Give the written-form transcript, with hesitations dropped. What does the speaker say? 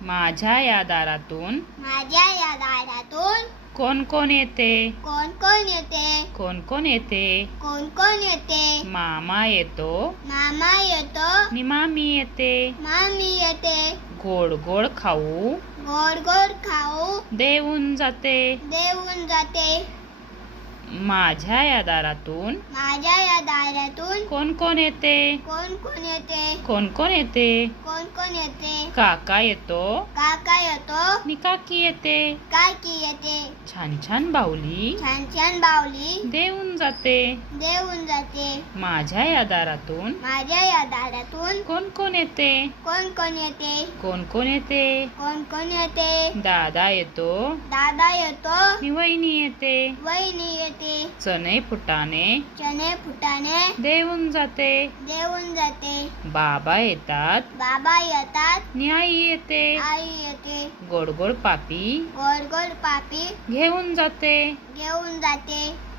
माझ्या या दारातून कोण कोण येते? कोण कोण येते? कोण कोण येते? कोण कोण येते? मामा येतो मामा येतो नि मामी येते. मामी येते. गोड गोड खाऊ गोड गोड खाऊ देऊन जाते. देऊन जाते. माझ्या या दारातून माझ्या या दारातून कोण कोण येते? कोण कोण येते? कोण कोण येते? कोण कोण येते? काका येतो काका येतो नि काकी येते. काकी येते. छान छान बाहुली छान छान बाहुली देऊन जाते. देऊन जाते. माझ्या या दारातून माझ्या या दारातून कोण कोण येते? कोण कोण येते? कोण कोण येते? कोण कोण येते? दादा येतो दादा येतो नि वहिनी येते. वहिनी येते. चणे फुटाणे चणे फुटाणे देऊन जाते. देऊन जाते. बाबा येतात बाबा येतात नि आई येते. आई येते. गोड गोड पापी गोड गोड पापी घेऊन जाते. घेऊन जाते.